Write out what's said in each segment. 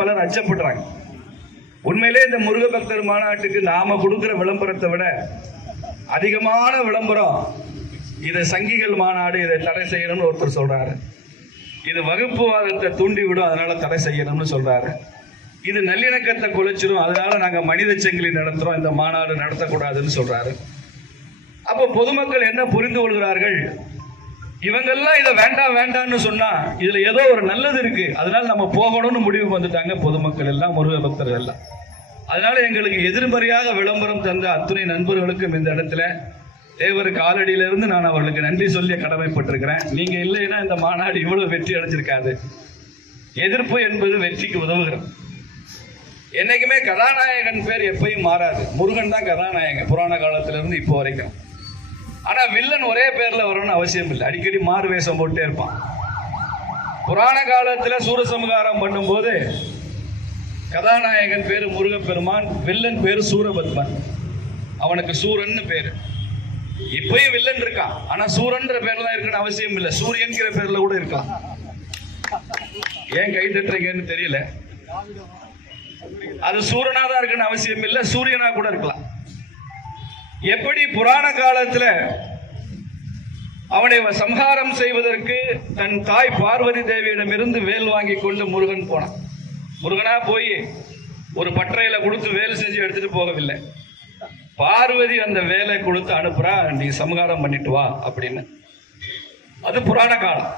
பலர் அச்சப்படுறாங்க. உண்மையிலே இந்த முருக பக்தர் மாநாட்டுக்கு நாம கொடுக்கிற விளம்பரத்தை விட அதிகமான விளம்பரம் இதை சங்கிகள் மாநாடு இதை தடை செய்யணும்னு ஒருத்தர் சொல்றாரு. இது வகுப்புவாதத்தை தூண்டி விடும் அதனால தடை செய்யணும்னு சொல்றாரு. இது நல்லிணக்கத்தை குலைச்சிடும் அதனால நாங்க மனித செங்கிலி நடத்துறோம் இந்த மாநாடு நடத்தக்கூடாதுன்னு சொல்றாரு. அப்போ பொதுமக்கள் என்ன புரிந்து கொள்கிறார்கள்? இவங்கெல்லாம் இதை வேண்டாம் வேண்டாம்னு சொன்னா இதுல ஏதோ ஒரு நல்லது இருக்கு. அதனால நம்ம போகணும்னு முடிவுக்கு வந்துட்டாங்க பொதுமக்கள் எல்லாம் முருக பக்தர்கள் எல்லாம். அதனால எங்களுக்கு எதிர்மறையாக விளம்பரம் தந்த அத்துணை நண்பர்களுக்கும் இந்த இடத்துல தேவர் காலடியிலிருந்து நான் அவர்களுக்கு நன்றி சொல்லி கடமைப்பட்டிருக்கிறேன். நீங்க இல்லைன்னா இந்த மாநாடு இவ்வளவு வெற்றி அடைஞ்சிருக்காது. எதிர்ப்பு என்பது வெற்றிக்கு உதவுகிறது. என்னைக்குமே கதாநாயகன் பேர் எப்பயும் மாறாது. முருகன் தான் கதாநாயகன். புராண காலத்திலிருந்து இப்போ வரைக்கும். ஆனா வில்லன் ஒரே பேர்ல வரும்னு அவசியம் இல்லை. அடிக்கடி மாறு வேஷம் போட்டே இருப்பான். புராண காலத்துல சூரசம்ஹாரம் பண்ணும்போது கதாநாயகன் பேரு முருகப்பெருமான் வில்லன் பேரு சூரபத்மன். அவனுக்கு சூரன்னு பேரு. இப்பயும் வில்லன் இருக்கான் ஆனா சூரன்ற பேர்ல தான் இருக்கணும் அவசியம் இல்லை. சூரியன்கிற பேர்ல கூட இருக்கான் ஏன் கை தட்டுறீங்கன்னு தெரியல. அது சூரனா தான் இருக்குன்னு அவசியம் இல்லை. சூரியனா கூட இருக்கலாம். எப்படி புராண காலத்துல அவனை சம்ஹாரம் செய்வதற்கு தன் தாய் பார்வதி தேவியிடமிருந்து வேல் வாங்கி கொண்டு முருகன் போனான். முருகனா போய் ஒரு பற்றையில கொடுத்து வேல் செஞ்சு எடுத்துட்டு போகவில்லை. பார்வதி அந்த வேலை கொடுத்து அனுப்புறா நீ சமகாரம் பண்ணிட்டு வா அப்படின்னு. அது புராண காலம்.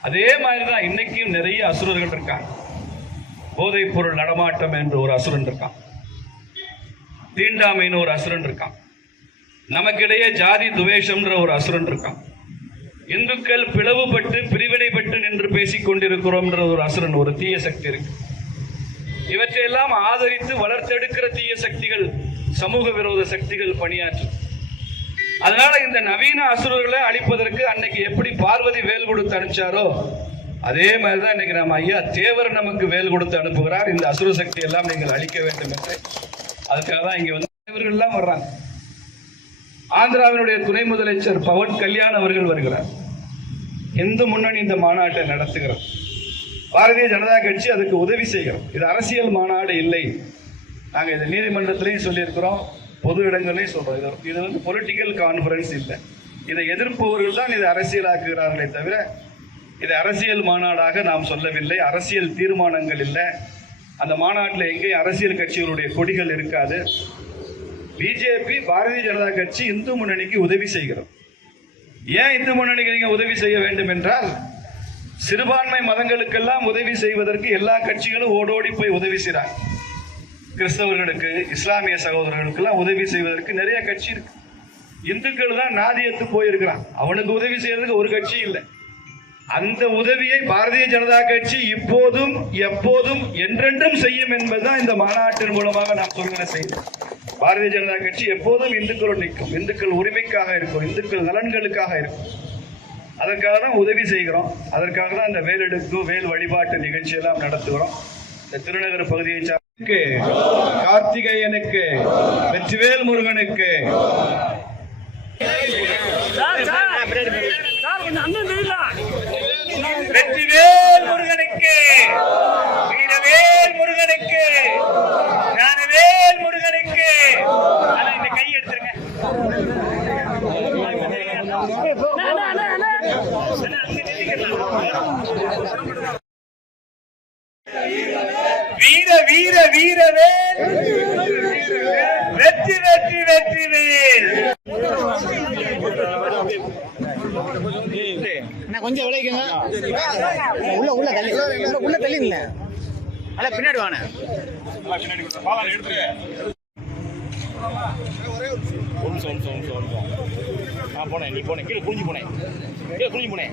அதே மாதிரி தான் இன்னைக்கும் நிறைய அசுரர்கள் இருக்காங்க. போதைப் பொருள் நடமாட்டம் என்று ஒரு அசுரன் இருக்கான். தீண்டாமைன்னு ஒரு அசுரன் இருக்கான். நமக்கிடையே ஜாதி துவேஷம்ன்ற ஒரு அசுரன் இருக்கான். இந்துக்கள் பிளவுபட்டு பிரிவினைப்பட்டு நின்று பேசிக் கொண்டிருக்கிறோம்ன்ற ஒரு அசுரன் ஒரு தீய சக்தி இருக்கு. இவற்றையெல்லாம் ஆதரித்து வளர்த்தெடுக்கிற தீய சக்திகள் சமூக விரோத சக்திகள் பணியாற்று. அதனால இந்த நவீன அசுரர்களை அழிப்பதற்கு அன்னைக்கு எப்படி பார்வதி வேல் கொடுத்து அனுப்பிச்சாரோ அதே மாதிரிதான் இன்னைக்கு நம்ம ஐயா தேவர் நமக்கு வேல் கொடுத்து அனுப்புகிறார். இந்த அசுர சக்தி எல்லாம் நீங்கள் அழிக்க வேண்டும் என்று. அதுக்காக தான் இங்க வந்து இவர்கள் எல்லாம் வர்றாங்க. ஆந்திராவினுடைய துணை முதலமைச்சர் பவன் கல்யாண் அவர்கள் வருகிறார். இந்து முன்னணி இந்த மாநாட்டை நடத்துகிறது பாரதிய ஜனதா கட்சி அதுக்கு உதவி செய்கிறோம் இது அரசியல் மாநாடு இல்லை. நாங்கள் இதை நீதிமன்றத்திலையும் சொல்லியிருக்கிறோம். பொது இடங்களையும் சொல்கிறோம் இது இது வந்து பொலிட்டிக்கல் கான்ஃபரன்ஸ் இல்லை. இதை எதிர்ப்பவர்கள் தான் இதை அரசியலாக்குகிறார்களே தவிர இதை அரசியல் மாநாடாக நாம் சொல்லவில்லை. அரசியல் தீர்மானங்கள் இல்லை. அந்த மாநாட்டில் எங்கேயும் அரசியல் கட்சிகளுடைய கொடிகள் இருக்காது. பிஜேபி பாரதிய ஜனதா கட்சி இந்து முன்னணிக்கு உதவி செய்கிறோம் ஏன் இந்து முன்னணிக்கு நீங்க உதவி செய்ய வேண்டும் என்றால் சிறுபான்மை மதங்களுக்கெல்லாம் உதவி செய்வதற்கு எல்லா கட்சிகளும் ஓடோடி போய் உதவி செய்றாங்க கிறிஸ்தவர்களுக்கு இஸ்லாமிய சகோதரர்களுக்கெல்லாம் உதவி செய்வதற்கு நிறைய கட்சி இருக்கு. இந்துக்கள் தான் நாதியத்து போயிருக்கிறான். அவனுக்கு உதவி செய்யறதுக்கு ஒரு கட்சி இல்லை. அந்த உதவியை பாரதிய ஜனதா கட்சி இப்போதும் எப்போதும் என்றென்றும் செய்யும் என்பதுதான் இந்த மாநாட்டின் மூலமாக நான் சொல்கிற செய்தி பாரதிய ஜனதா கட்சி எப்போதும் இந்துக்களோடு நிற்கும். இந்துக்கள் உரிமைக்காக இருக்கும். இந்துக்கள் நலன்களுக்காக இருக்கும். அதற்காக தான் உதவி செய்கிறோம். அதற்காக தான் இந்த வேலெடுப்பு வேல் வழிபாட்டு நிகழ்ச்சி எல்லாம் நடத்துகிறோம். இந்த திருநகர் பகுதியை சார்ந்தவருக்கு, கார்த்திகேயனுக்கு வெற்றிவேல் முருகனுக்கு. வெற்றிவேல் முருகனுக்கு வீரவேல் முருகனுக்கு ஞானவேல் முருகனுக்கு ஆனா இந்த கை எடுத்துருங்க அண்ணா, அண்ணா, அண்ணா, அண்ணா. வீர வீர வீரவேல் வெற்றி வெற்றி வெற்றி கொஞ்சம் விளைக்குங்க உள்ள உள்ள தள்ளி. உள்ள உள்ள தள்ளிங்கள அண்ணா பின்னாடி வாண்ணே. ஒரு நிமிஷம், ஒன்ஸ் ஒன்ஸ் ஒன்ஸ் ஒன்ஸ் ஆ போனேன் நீ போனேன் கீழே குளிஞ்சு போனேன் கீழே குளிஞ்சு போனேன்